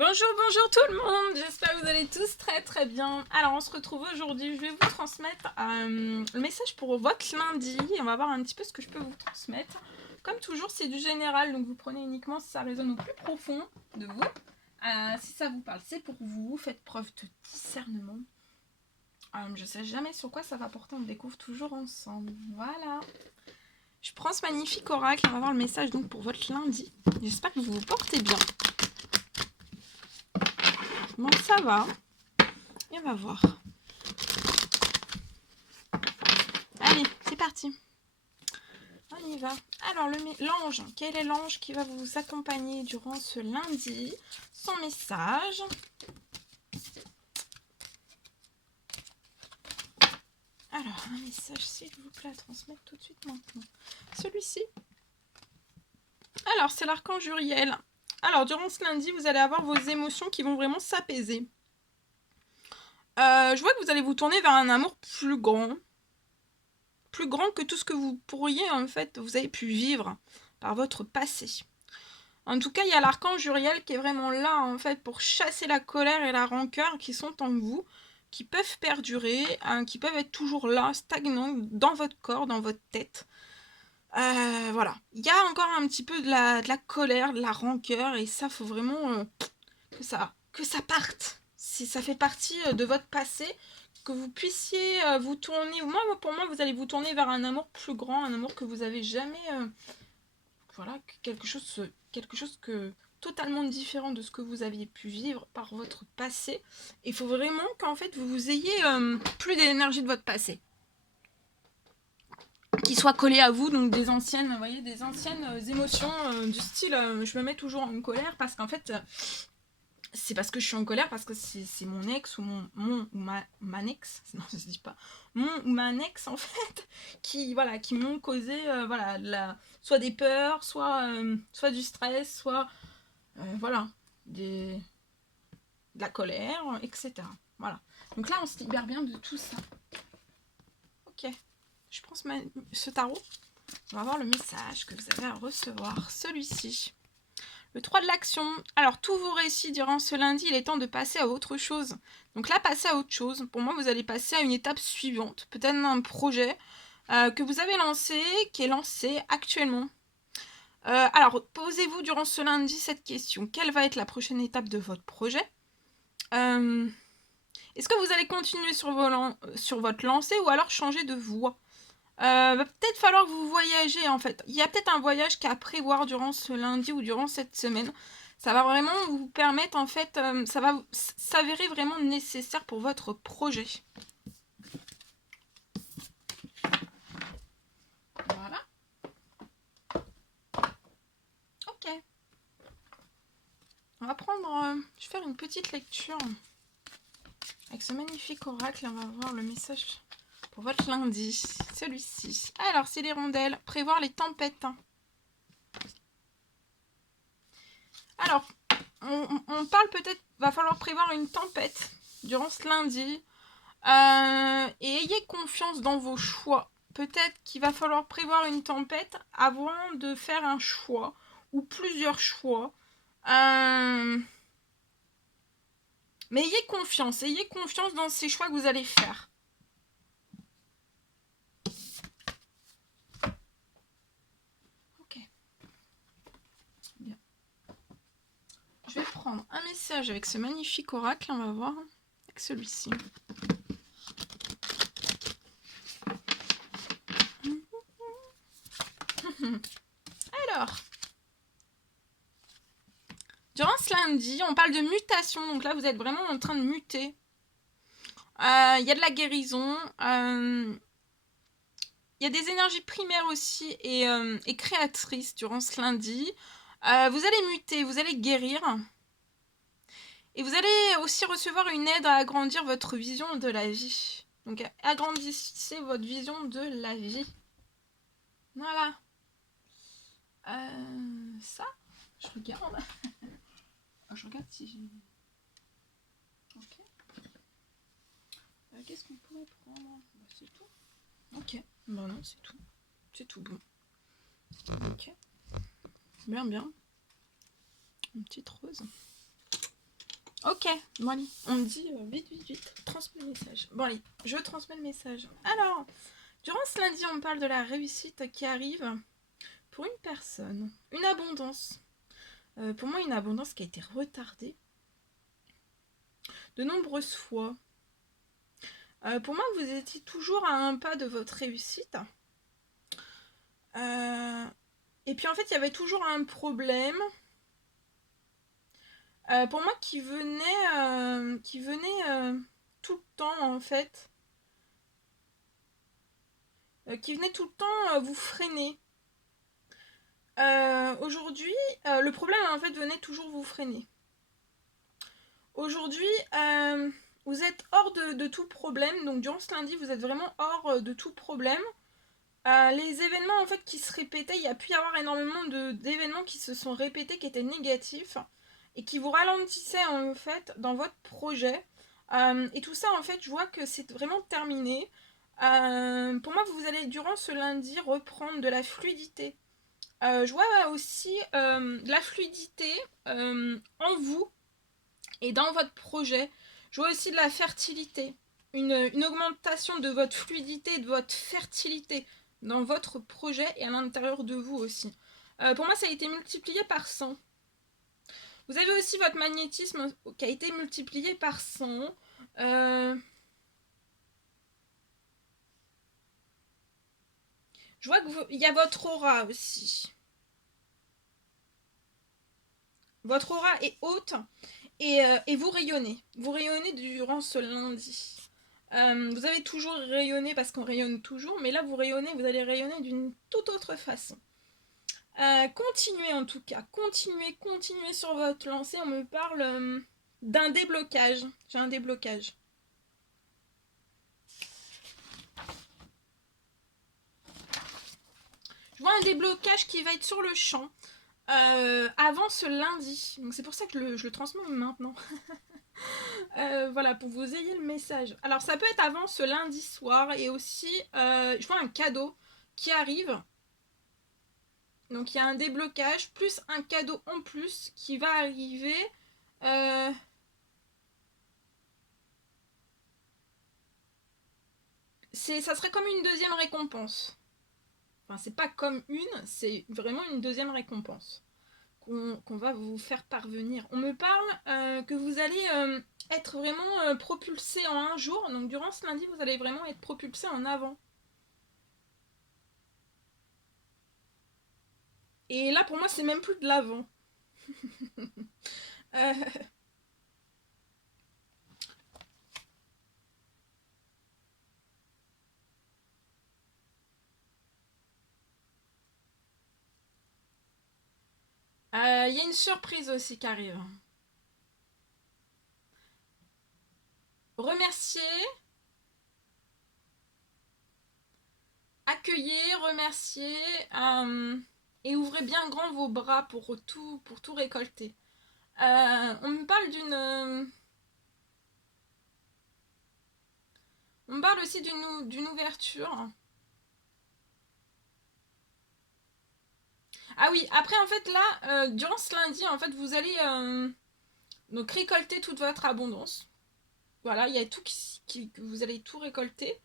Bonjour, bonjour tout le monde, j'espère que vous allez tous très très bien. Alors on se retrouve aujourd'hui, je vais vous transmettre le message pour votre lundi et on va voir un petit peu ce que je peux vous transmettre. Comme toujours c'est du général, donc vous prenez uniquement si ça résonne au plus profond de vous. Si ça vous parle, c'est pour vous, faites preuve de discernement. Je sais jamais sur quoi ça va porter, on le découvre toujours ensemble. Voilà. Je prends ce magnifique oracle, on va voir le message donc pour votre lundi. J'espère que vous vous portez bien. Bon, ça va. Et on va voir. Allez, c'est parti. On y va. Alors, l'ange. Quel est l'ange qui va vous accompagner durant ce lundi? Son message. Alors, un message, s'il vous plaît, à transmettre tout de suite maintenant. Celui-ci. Alors, c'est l'archange Uriel. Alors, durant ce lundi, vous allez avoir vos émotions qui vont vraiment s'apaiser. Je vois que vous allez vous tourner vers un amour plus grand que tout ce que vous pourriez, en fait, vous avez pu vivre par votre passé. En tout cas, il y a l'archange Uriel qui est vraiment là, en fait, pour chasser la colère et la rancœur qui sont en vous, qui peuvent perdurer, qui peuvent être toujours là, stagnants, dans votre corps, dans votre tête. Voilà. Il y a encore un petit peu de la colère, de la rancœur, et ça, faut vraiment que ça parte. Si ça fait partie de votre passé, que vous puissiez vous tourner, pour moi, vous allez vous tourner vers un amour plus grand, un amour que vous avez jamais... voilà, quelque chose que totalement différent de ce que vous aviez pu vivre par votre passé. Il faut vraiment qu'en fait vous ayez plus d'énergie de votre passé qui soit collée à vous, donc des anciennes, vous voyez, des anciennes émotions du style je me mets toujours en colère parce qu'en fait c'est parce que je suis en colère, parce que c'est mon ex ou mon ou ma ex, non ça se dit pas, mon ou ma ex en fait, qui m'ont causé soit des peurs, soit du stress, soit voilà, de la colère, etc. Voilà. Donc là on se libère bien de tout ça. Ok, je prends ce tarot, on va voir le message que vous avez à recevoir, celui-ci. Le 3 de l'action. Alors, tous vos récits durant ce lundi, il est temps de passer à autre chose. Donc là, passer à autre chose. Pour moi, vous allez passer à une étape suivante. Peut-être un projet que vous avez lancé, qui est lancé actuellement. Alors, posez-vous durant ce lundi cette question. Quelle va être la prochaine étape de votre projet? Est-ce que vous allez continuer sur votre lancée ou alors changer de voie? Va peut-être falloir que vous voyagez en fait. Il y a peut-être un voyage qu'à prévoir durant ce lundi ou durant cette semaine. Ça va vraiment vous permettre en fait, ça va s'avérer vraiment nécessaire pour votre projet. Voilà. Ok. On va prendre, je vais faire une petite lecture avec ce magnifique oracle. On va voir le message pour votre lundi, celui-ci. Alors, c'est l'hirondelle. Prévoir les tempêtes. Alors, on parle peut-être, va falloir prévoir une tempête durant ce lundi. Et ayez confiance dans vos choix. Peut-être qu'il va falloir prévoir une tempête avant de faire un choix ou plusieurs choix. Mais ayez confiance dans ces choix que vous allez faire. Ok. Bien. Je vais prendre un message avec ce magnifique oracle, on va voir, avec celui-ci. Alors, durant ce lundi, on parle de mutation, donc là vous êtes vraiment en train de muter. Il y a de la guérison, il y a des énergies primaires aussi et créatrices durant ce lundi. Vous allez muter, vous allez guérir. Et vous allez aussi recevoir une aide à agrandir votre vision de la vie. Donc agrandissez votre vision de la vie. Voilà. Ça, je regarde. Je regarde si j'ai... Ok. Qu'est-ce qu'on pourrait prendre? C'est tout. Ok. Bon non, c'est tout. C'est tout bon. Ok. Bien, bien. Une petite rose. Ok, bon allez, on me dit vite, transmets le message. Bon allez, je transmets le message. Alors, durant ce lundi, on me parle de la réussite qui arrive pour une personne. Une abondance. Pour moi, une abondance qui a été retardée de nombreuses fois. Pour moi, vous étiez toujours à un pas de votre réussite. Et puis en fait, il y avait toujours un problème. Pour moi, qui venait tout le temps en fait. Qui venait tout le temps vous freiner. Aujourd'hui, le problème en fait venait toujours vous freiner. Aujourd'hui, vous êtes hors de tout problème. Donc durant ce lundi, vous êtes vraiment hors de tout problème. Les événements en fait qui se répétaient, il y a pu y avoir énormément d'événements qui se sont répétés, qui étaient négatifs et qui vous ralentissaient en fait dans votre projet. Et tout ça en fait, je vois que c'est vraiment terminé. Pour moi, vous allez durant ce lundi reprendre de la fluidité. Je vois aussi de la fluidité en vous et dans votre projet. Je vois aussi de la fertilité, une augmentation de votre fluidité, de votre fertilité dans votre projet et à l'intérieur de vous aussi. Pour moi, ça a été multiplié par 100. Vous avez aussi votre magnétisme qui a été multiplié par 100. Je vois qu'il y a votre aura aussi. Votre aura est haute et vous rayonnez. Vous rayonnez durant ce lundi. Vous avez toujours rayonné parce qu'on rayonne toujours, mais là vous rayonnez, vous allez rayonner d'une toute autre façon. Continuez en tout cas, continuez sur votre lancée. On me parle d'un déblocage. J'ai un déblocage. Je vois un déblocage qui va être sur le champ avant ce lundi. Donc c'est pour ça que je le transmets maintenant. Voilà, pour que vous ayez le message. Alors ça peut être avant ce lundi soir et aussi, je vois un cadeau qui arrive. Donc il y a un déblocage plus un cadeau en plus qui va arriver. Ça serait comme une deuxième récompense. Enfin, c'est pas comme une, c'est vraiment une deuxième récompense qu'on va vous faire parvenir. On me parle que vous allez être vraiment propulsé en un jour. Donc durant ce lundi, vous allez vraiment être propulsé en avant. Et là, pour moi, c'est même plus de l'avant. euh, y a une surprise aussi qui arrive. Remercier, accueillir, remercier et ouvrez bien grand vos bras pour tout récolter. On me parle on me parle aussi d'une ouverture. Ah oui, après en fait là, durant ce lundi, en fait vous allez donc récolter toute votre abondance. Voilà, il y a tout que vous allez tout récolter.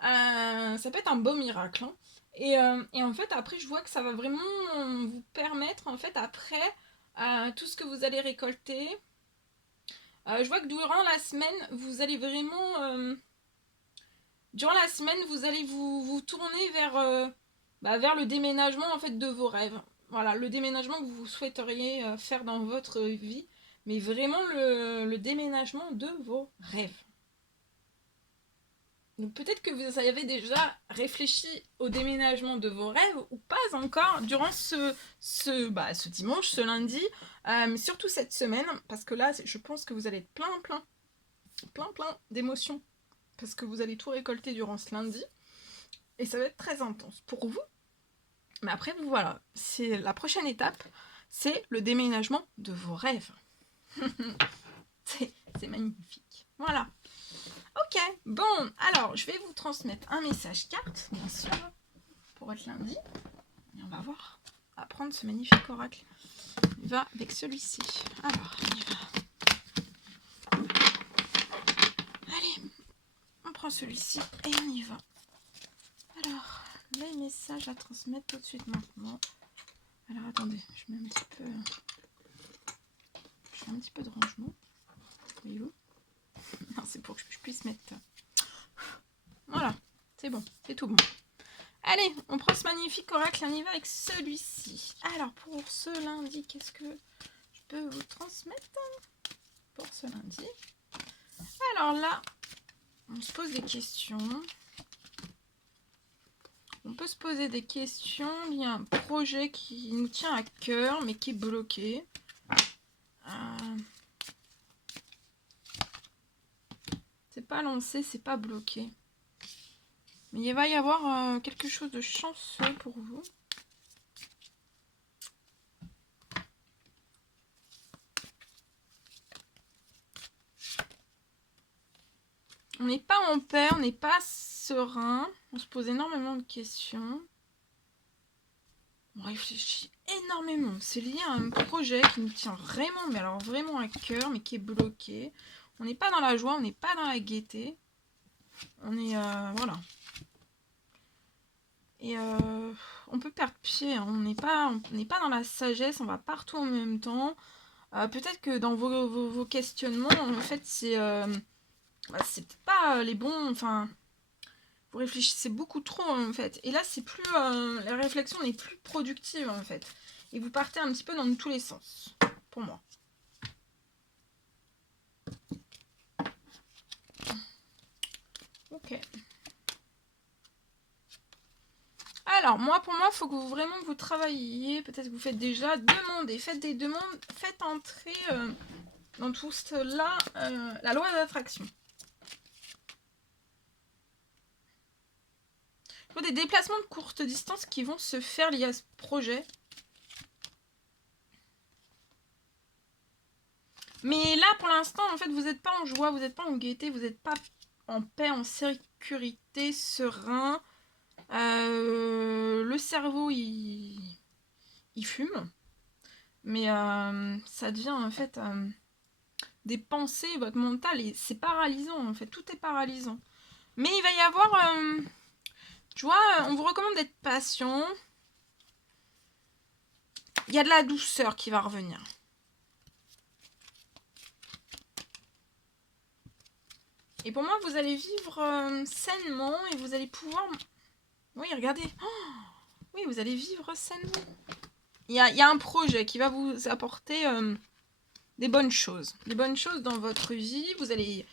Ça peut être un beau miracle. Hein. Et en fait, après, je vois que ça va vraiment vous permettre, en fait, après, tout ce que vous allez récolter. Je vois que durant la semaine, vous allez vraiment... durant la semaine, vous allez vous tourner vers le déménagement, en fait, de vos rêves. Voilà, le déménagement que vous souhaiteriez faire dans votre vie. Mais vraiment le déménagement de vos rêves. Donc peut-être que vous avez déjà réfléchi au déménagement de vos rêves ou pas encore durant ce dimanche, ce lundi, surtout cette semaine, parce que là, je pense que vous allez être plein d'émotions, parce que vous allez tout récolter durant ce lundi, et ça va être très intense pour vous. Mais après, voilà, c'est la prochaine étape, c'est le déménagement de vos rêves. c'est magnifique. Voilà. Ok, bon, alors je vais vous transmettre un message carte, bien sûr, pour votre lundi. Et on va voir. On va prendre ce magnifique oracle. Il va avec celui-ci. Alors, on y va. prend celui-ci et on y va. Alors, les messages à transmettre tout de suite maintenant. Alors attendez, je mets un petit peu de rangement. Voyez-vous? C'est pour que je puisse mettre. Voilà, c'est bon, c'est tout bon. Allez, on prend ce magnifique oracle, on y va avec celui-ci. Alors pour ce lundi, qu'est-ce que je peux vous transmettre pour ce lundi? Alors là, on se pose des questions. On peut se poser des questions. Il y a un projet qui nous tient à cœur, mais qui est bloqué. C'est pas lancé, c'est pas bloqué. Mais il va y avoir quelque chose de chanceux pour vous. On n'est pas en paix, on n'est pas serein. On se pose énormément de questions. On réfléchit énormément. C'est lié à un projet qui nous tient vraiment, mais alors vraiment à cœur, mais qui est bloqué. On n'est pas dans la joie, on n'est pas dans la gaieté. On est... voilà. Et on peut perdre pied. Hein. On n'est pas dans la sagesse, on va partout en même temps. Peut-être que dans vos questionnements, en fait, c'est peut-être pas les bons... Enfin, vous réfléchissez beaucoup trop, en fait. Et là, c'est plus... la réflexion n'est plus productive, en fait. Et vous partez un petit peu dans tous les sens, pour moi. Ok. Alors, pour moi, il faut que vraiment vous travailliez. Peut-être que vous faites déjà demander. Faites des demandes. Faites entrer dans tout cela la loi d'attraction. Il faut des déplacements de courte distance qui vont se faire liés à ce projet. Mais là, pour l'instant, en fait, vous n'êtes pas en joie, vous n'êtes pas en gaieté, vous n'êtes pas en paix, en sécurité, serein. Le cerveau, il fume. Mais ça devient, en fait, des pensées, votre mental, et c'est paralysant, en fait. Tout est paralysant. Mais il va y avoir... tu vois, on vous recommande d'être patient. Il y a de la douceur qui va revenir. Et pour moi, vous allez vivre sainement et vous allez pouvoir... Oui, regardez. Oh, oui, vous allez vivre sainement. Il y a un projet qui va vous apporter des bonnes choses. Des bonnes choses dans votre vie. Vous allez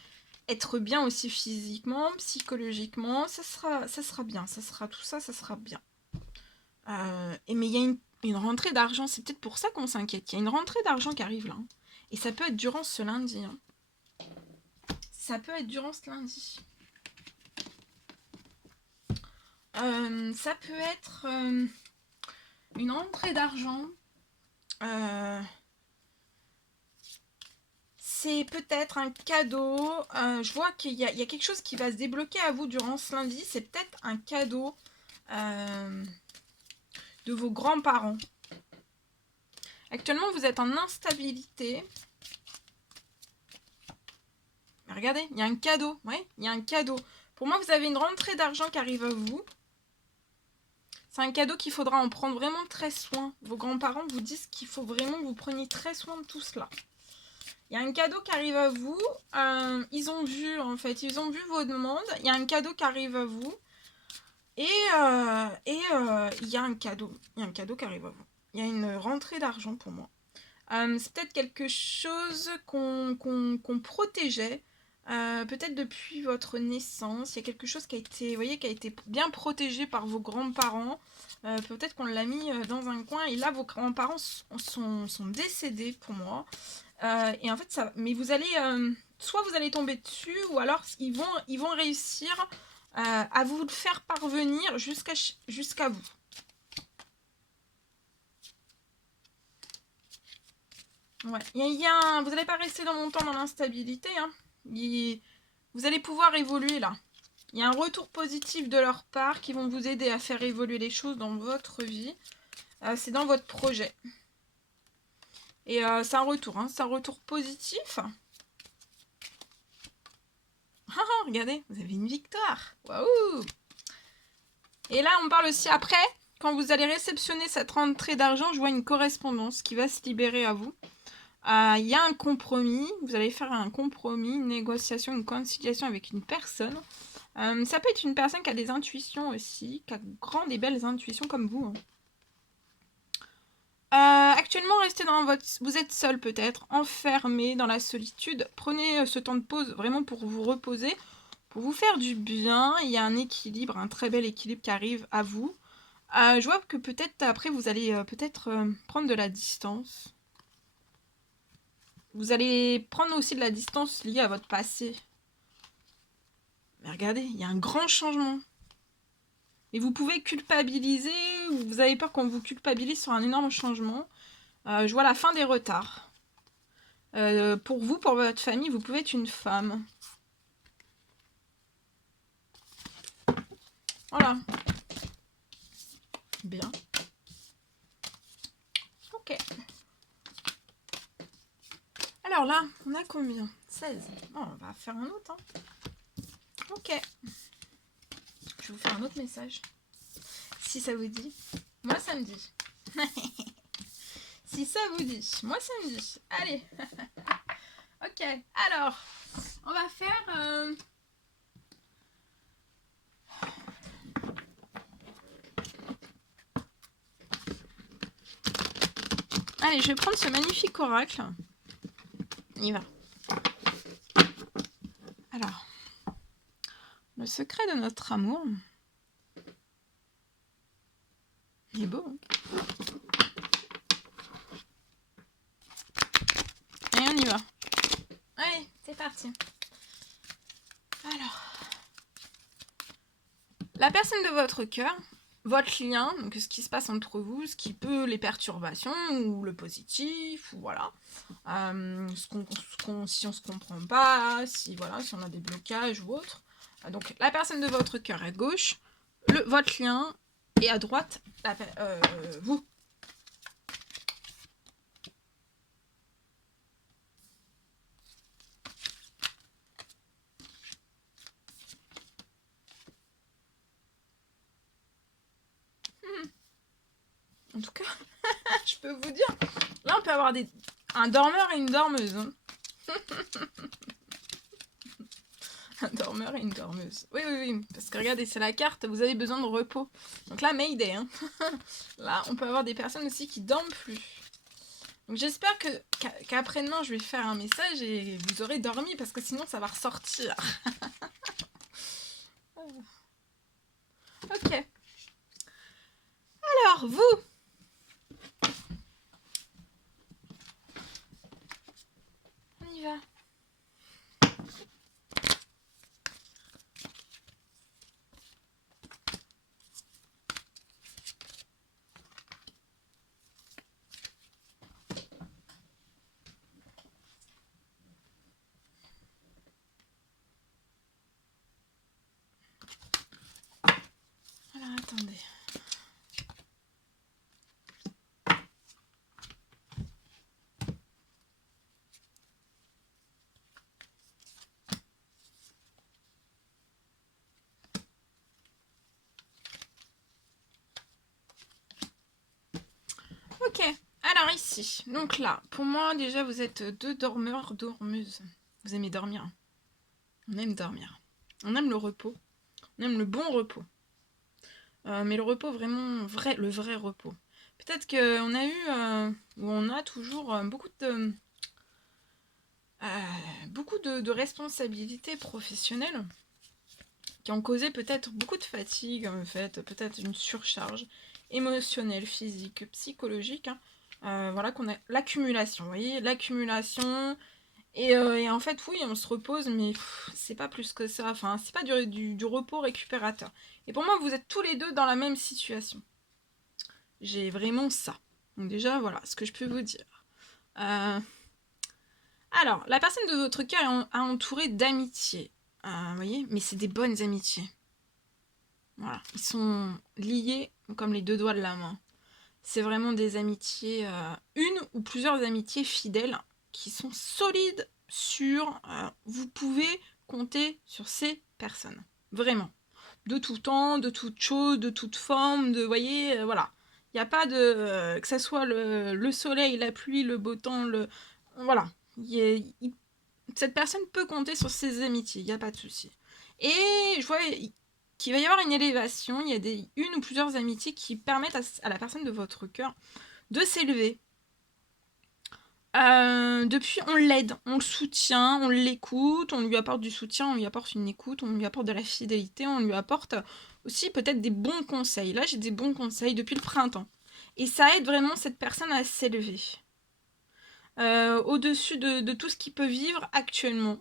être bien aussi physiquement, psychologiquement. Ça sera bien. Ça sera tout ça, ça sera bien. Mais il y a une rentrée d'argent. C'est peut-être pour ça qu'on s'inquiète. Il y a une rentrée d'argent qui arrive là. Hein. Et ça peut être durant ce lundi. Hein. Ça peut être durant ce lundi. Ça peut être une rentrée d'argent. C'est peut-être un cadeau. Je vois qu'il y a quelque chose qui va se débloquer à vous durant ce lundi. C'est peut-être un cadeau de vos grands-parents. Actuellement, vous êtes en instabilité. Mais regardez, il y a un cadeau. Oui, il y a un cadeau. Pour moi, vous avez une rentrée d'argent qui arrive à vous. C'est un cadeau qu'il faudra en prendre vraiment très soin. Vos grands-parents vous disent qu'il faut vraiment que vous preniez très soin de tout cela. Il y a un cadeau qui arrive à vous. Ils ont vu, en fait, ils ont vu vos demandes. Il y a un cadeau qui arrive à vous. Et il y a un cadeau. Il y a un cadeau qui arrive à vous. Il y a une rentrée d'argent pour moi. C'est peut-être quelque chose qu'on protégeait. Peut-être depuis votre naissance. Il y a quelque chose qui a été, vous voyez, qui a été bien protégé par vos grands-parents. Peut-être qu'on l'a mis dans un coin. Et là, vos grands-parents sont décédés pour moi. Et en fait, mais vous allez... soit vous allez tomber dessus, ou alors ils vont réussir à vous le faire parvenir jusqu'à vous. Ouais. Vous n'allez pas rester dans longtemps dans l'instabilité. Hein. Vous allez pouvoir évoluer là. Il y a un retour positif de leur part qui vont vous aider à faire évoluer les choses dans votre vie. C'est dans votre projet. Et c'est un retour. Hein. C'est un retour positif. Oh, regardez, vous avez une victoire. Waouh! Et là, on parle aussi après, quand vous allez réceptionner cette rentrée d'argent, je vois une correspondance qui va se libérer à vous. Il y a un compromis, vous allez faire un compromis, une négociation, une conciliation avec une personne. Ça peut être une personne qui a des intuitions aussi, qui a grandes et belles intuitions comme vous. Actuellement, restez dans votre... Vous êtes seul peut-être, enfermé dans la solitude. Prenez ce temps de pause vraiment pour vous reposer, pour vous faire du bien. Il y a un équilibre, un très bel équilibre qui arrive à vous. Je vois que peut-être après, vous allez peut-être prendre de la distance. Vous allez prendre aussi de la distance liée à votre passé. Mais regardez, il y a un grand changement. Et vous pouvez culpabiliser, ou vous avez peur qu'on vous culpabilise sur un énorme changement. Je vois la fin des retards. Pour vous, pour votre famille, vous pouvez être une femme. Voilà. Bien. Ok. Alors là, on a combien? 16. Bon, on va faire un autre. Hein. Ok. Je vais vous faire un autre message. Si ça vous dit. Moi, ça me dit. Si ça vous dit. Moi, ça me dit. Allez. Ok. Alors, on va faire... Allez, je vais prendre ce magnifique oracle. On y va. Alors, le secret de notre amour. Il est beau. Hein. Allez, on y va. Allez, c'est parti. Alors, la personne de votre cœur, votre lien, donc ce qui se passe entre vous, ce qui peut, les perturbations ou le positif, ou voilà. Si on se comprend pas, si voilà, si on a des blocages ou autre. Donc la personne de votre cœur à gauche, votre lien, et à droite, vous. En tout cas, je peux vous dire, là on peut avoir un dormeur et une dormeuse. Hein. Un dormeur et une dormeuse. Oui, oui, oui. Parce que regardez, c'est la carte, vous avez besoin de repos. Donc là, Mayday. Hein. Là, on peut avoir des personnes aussi qui dorment plus. Donc j'espère qu'après-demain, je vais faire un message et vous aurez dormi parce que sinon, ça va ressortir. Ok. Alors, vous. On y va. Alors, attendez. Ok, alors ici, donc là, pour moi déjà vous êtes deux dormeurs, dormeuses. Vous aimez dormir. On aime dormir. On aime le repos. On aime le bon repos. Mais le repos vraiment, le vrai repos. Peut-être qu'on a eu, ou on a toujours beaucoup de responsabilités professionnelles qui ont causé peut-être beaucoup de fatigue, en fait, peut-être une surcharge émotionnelle, physique, psychologique. Hein. Voilà qu'on a l'accumulation, vous voyez, l'accumulation. Et en fait, oui, on se repose, mais c'est pas plus que ça. Enfin, c'est pas du repos récupérateur. Et pour moi, vous êtes tous les deux dans la même situation. J'ai vraiment ça. Donc déjà, voilà ce que je peux vous dire. Alors, la personne de votre cœur est entourée d'amitié. Vous voyez, mais c'est des bonnes amitiés. Voilà, ils sont liés comme les deux doigts de la main. C'est vraiment des amitiés, une ou plusieurs amitiés fidèles qui sont solides, sûres. Vous pouvez compter sur ces personnes. Vraiment. De tout temps, de toute chose, de toute forme, de, voyez, voilà. Il n'y a pas de... que ce soit le soleil, la pluie, le beau temps, voilà. Cette personne peut compter sur ses amitiés, il n'y a pas de souci. Et je vois qu'il va y avoir une élévation, il y a une ou plusieurs amitiés qui permettent à la personne de votre cœur de s'élever. Depuis, on l'aide, on le soutient, on l'écoute, on lui apporte du soutien, on lui apporte une écoute, on lui apporte de la fidélité, on lui apporte aussi peut-être des bons conseils. Là, j'ai des bons conseils depuis le printemps. Et ça aide vraiment cette personne à s'élever. Au-dessus de tout ce qu'il peut vivre actuellement.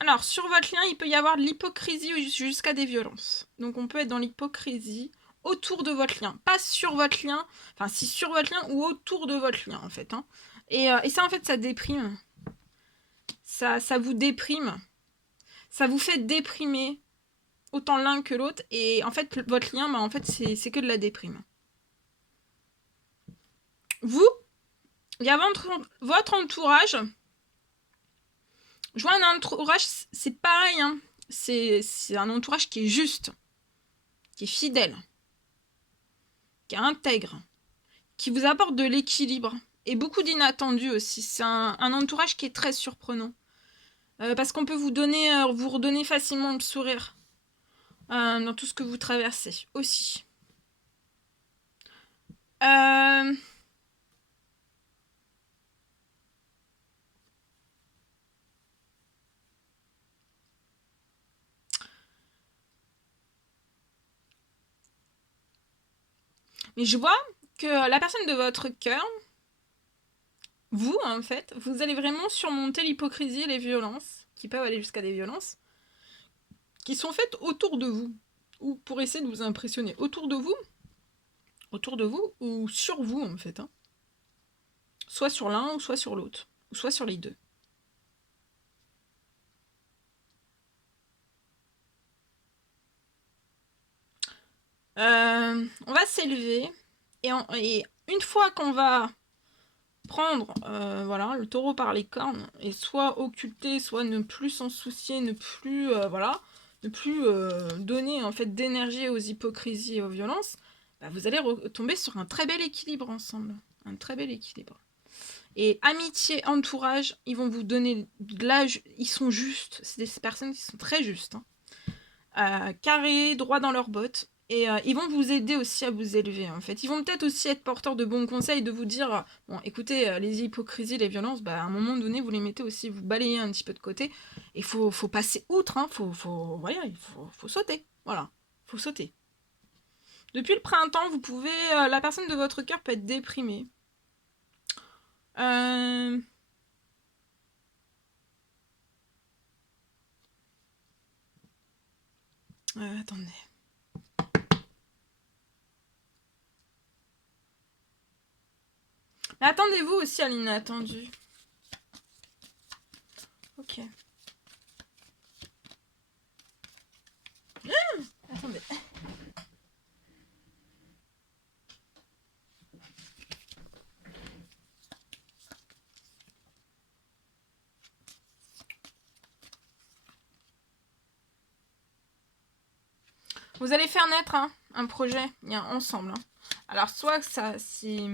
Alors, sur votre lien, il peut y avoir de l'hypocrisie jusqu'à des violences. Donc, on peut être dans l'hypocrisie autour de votre lien. Pas sur votre lien, enfin, si sur votre lien ou autour de votre lien, en fait. Hein. Et ça, en fait, ça déprime. Ça vous déprime. Ça vous fait déprimer autant l'un que l'autre. Et en fait, votre lien, bah, en fait, c'est que de la déprime. Vous, il y a votre entourage. Je vois un entourage, c'est pareil. Hein. C'est un entourage qui est juste, qui est fidèle, qui est intègre, qui vous apporte de l'équilibre et beaucoup d'inattendus aussi. C'est un entourage qui est très surprenant. Parce qu'on peut vous redonner facilement le sourire dans tout ce que vous traversez aussi. Mais je vois que la personne de votre cœur, vous, en fait, vous allez vraiment surmonter l'hypocrisie et les violences, qui peuvent aller jusqu'à des violences, qui sont faites autour de vous, ou pour essayer de vous impressionner. Autour de vous, ou sur vous, en fait. Hein. Soit sur l'un, ou soit sur l'autre, ou soit sur les deux. On va s'élever, et une fois qu'on va prendre voilà, le taureau par les cornes, et soit occulter, soit ne plus s'en soucier, ne plus donner en fait d'énergie aux hypocrisies et aux violences, bah, vous allez retomber sur un très bel équilibre ensemble. Un très bel équilibre. Et amitié, entourage, ils vont vous donner de l'âge, ils sont justes, c'est des personnes qui sont très justes. Hein. Carrés, droits dans leurs bottes. Et ils vont vous aider aussi à vous élever, en fait. Ils vont peut-être aussi être porteurs de bons conseils, de vous dire, bon, écoutez, les hypocrisies, les violences, bah, à un moment donné, vous les mettez aussi, vous balayez un petit peu de côté. Et faut passer outre, hein. Voilà, il faut sauter. Voilà, faut sauter. Depuis le printemps, vous pouvez, la personne de votre cœur peut être déprimée. Attendez. Mais attendez-vous aussi à l'inattendu. Ok. Attendez. Vous allez faire naître un projet ensemble. Hein. Alors, soit si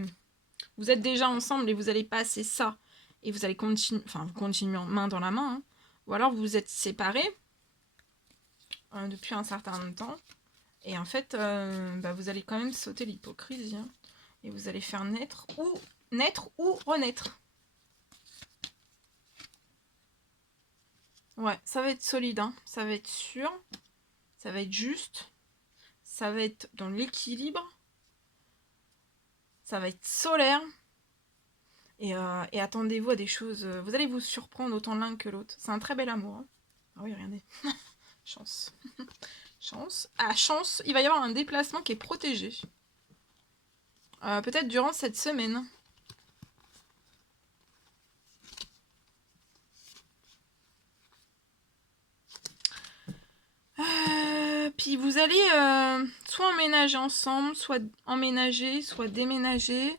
vous êtes déjà ensemble et vous allez passer ça, et vous allez continuer, enfin, vous continuez en main dans la main, hein, ou alors vous vous êtes séparés depuis un certain temps, et en fait, vous allez quand même sauter l'hypocrisie, hein, et vous allez faire naître ou renaître. Ouais, ça va être solide, hein, ça va être sûr, ça va être juste, ça va être dans l'équilibre, ça va être solaire. Et attendez-vous à des choses. Vous allez vous surprendre autant l'un que l'autre. C'est un très bel amour. Hein. Ah oui, regardez. Chance. Chance. Ah, chance, il va y avoir un déplacement qui est protégé. Peut-être durant cette semaine. Puis vous allez soit emménager ensemble, soit emménager, soit déménager.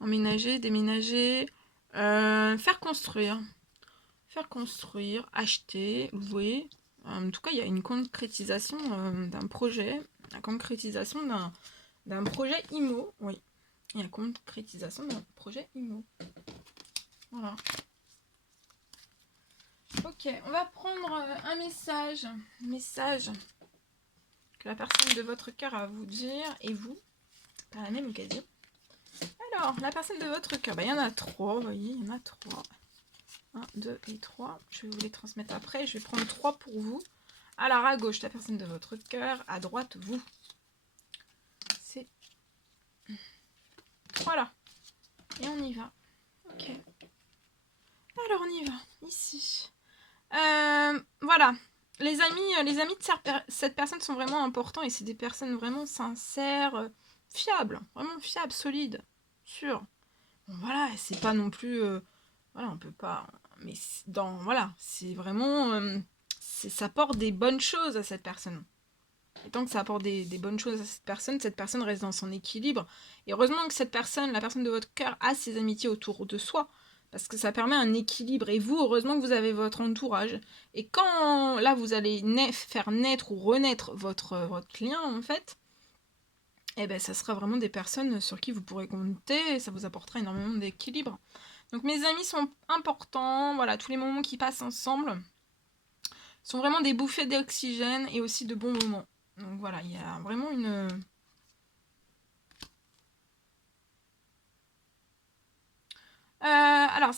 Emménager, déménager. Faire construire. Faire construire, acheter, louer. En tout cas, il y a une concrétisation d'un projet. La concrétisation d'un projet IMO. Oui. Il y a la concrétisation d'un projet IMO. Voilà. Ok, on va prendre un message. Message que la personne de votre cœur a à vous dire. Et vous, par la même occasion. Alors, la personne de votre cœur, il y en a 3, vous voyez, il y en a 3. 1, 2 et 3. Je vais vous les transmettre après. Je vais prendre 3 pour vous. Alors, à gauche, la personne de votre cœur. À droite, vous. C'est... Voilà. Et on y va. Ok. Alors, on y va. Ici. Voilà. Les amis de cette personne sont vraiment importants. Et c'est des personnes vraiment sincères, fiables. Vraiment fiables, solides. Sûres. Bon, voilà, c'est pas non plus... voilà, on peut pas... Mais voilà, c'est vraiment... ça apporte des bonnes choses à cette personne. Et tant que ça apporte des bonnes choses à cette personne reste dans son équilibre. Et heureusement que cette personne, la personne de votre cœur, a ses amitiés autour de soi. Parce que ça permet un équilibre. Et vous, heureusement que vous avez votre entourage. Et quand, là, vous allez faire naître ou renaître votre client, en fait, eh ben, ça sera vraiment des personnes sur qui vous pourrez compter. Et ça vous apportera énormément d'équilibre. Donc mes amis sont importants. Voilà, tous les moments qui passent ensemble sont vraiment des bouffées d'oxygène et aussi de bons moments. Donc voilà, il y a vraiment une... alors,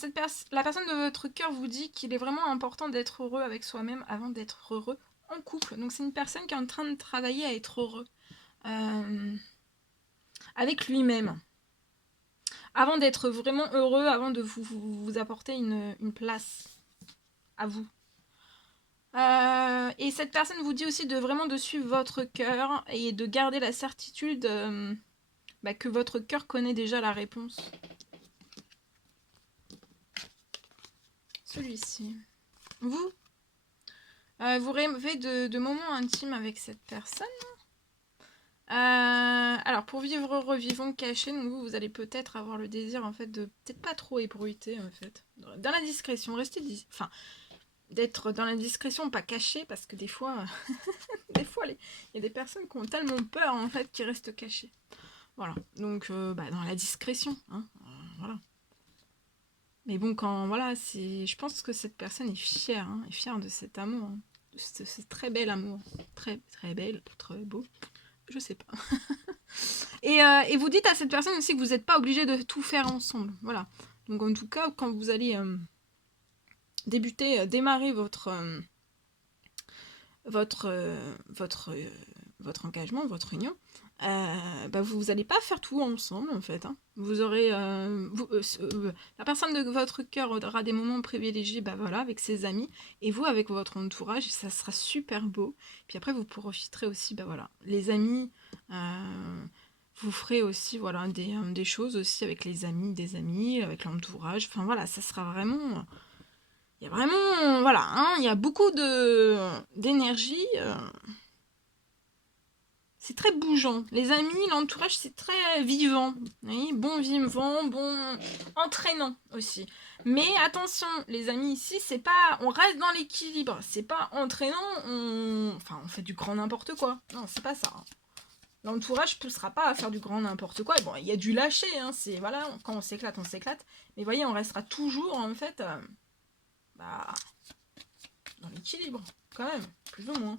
la personne de votre cœur vous dit qu'il est vraiment important d'être heureux avec soi-même avant d'être heureux en couple. Donc c'est une personne qui est en train de travailler à être heureux avec lui-même. Avant d'être vraiment heureux, avant de vous apporter une place à vous. Et cette personne vous dit aussi de vraiment de suivre votre cœur et de garder la certitude que votre cœur connaît déjà la réponse. Celui-ci. Vous rêvez de moments intimes avec cette personne. Alors, pour vivre heureux, vivons cachés, donc vous allez peut-être avoir le désir, en fait, de peut-être pas trop ébruiter, en fait. Dans la discrétion, enfin, d'être dans la discrétion, pas caché, parce que des fois, il y a des personnes qui ont tellement peur, en fait, qu'ils restent cachés. Voilà, donc, dans la discrétion, hein, voilà. Mais bon, voilà, je pense que cette personne est fière, hein, est fière de cet amour, hein, de ce très bel amour. Très, très belle, très beau. Je sais pas. et vous dites à cette personne aussi que vous n'êtes pas obligé de tout faire ensemble. Voilà. Donc en tout cas, quand vous allez démarrer votre engagement, votre union, vous n'allez pas faire tout ensemble en fait. Hein. Vous aurez, la personne de votre cœur aura des moments privilégiés, voilà, avec ses amis, et vous avec votre entourage, ça sera super beau. Puis après, vous profiterez aussi, voilà, les amis. Vous ferez aussi, voilà, des choses aussi avec les amis, des amis, avec l'entourage. Enfin voilà, ça sera vraiment. Il y a vraiment, voilà, hein, il y a beaucoup d'énergie. C'est très bougeant. Les amis, l'entourage, c'est très vivant. Oui, bon vivant, bon entraînant aussi. Mais attention, les amis, ici, c'est pas... On reste dans l'équilibre. C'est pas entraînant, on fait du grand n'importe quoi. Non, c'est pas ça. L'entourage poussera pas à faire du grand n'importe quoi. Bon, il y a du lâcher, hein. C'est, voilà, quand on s'éclate, on s'éclate. Mais voyez, on restera toujours, en fait, dans l'équilibre, quand même, plus ou moins.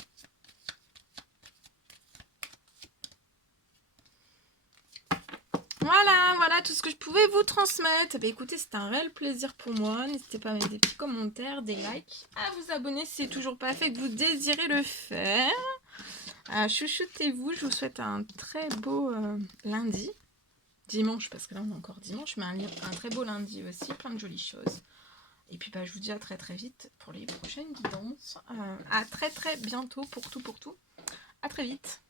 Voilà tout ce que je pouvais vous transmettre. Écoutez, c'était un réel plaisir pour moi. N'hésitez pas à mettre des petits commentaires, des likes, à vous abonner si c'est toujours pas fait et que vous désirez le faire. Chouchoutez-vous, je vous souhaite un très beau lundi. Dimanche, parce que là on est encore dimanche, mais un très beau lundi aussi, plein de jolies choses. Et puis je vous dis à très très vite pour les prochaines guidances. À très très bientôt pour tout. À très vite.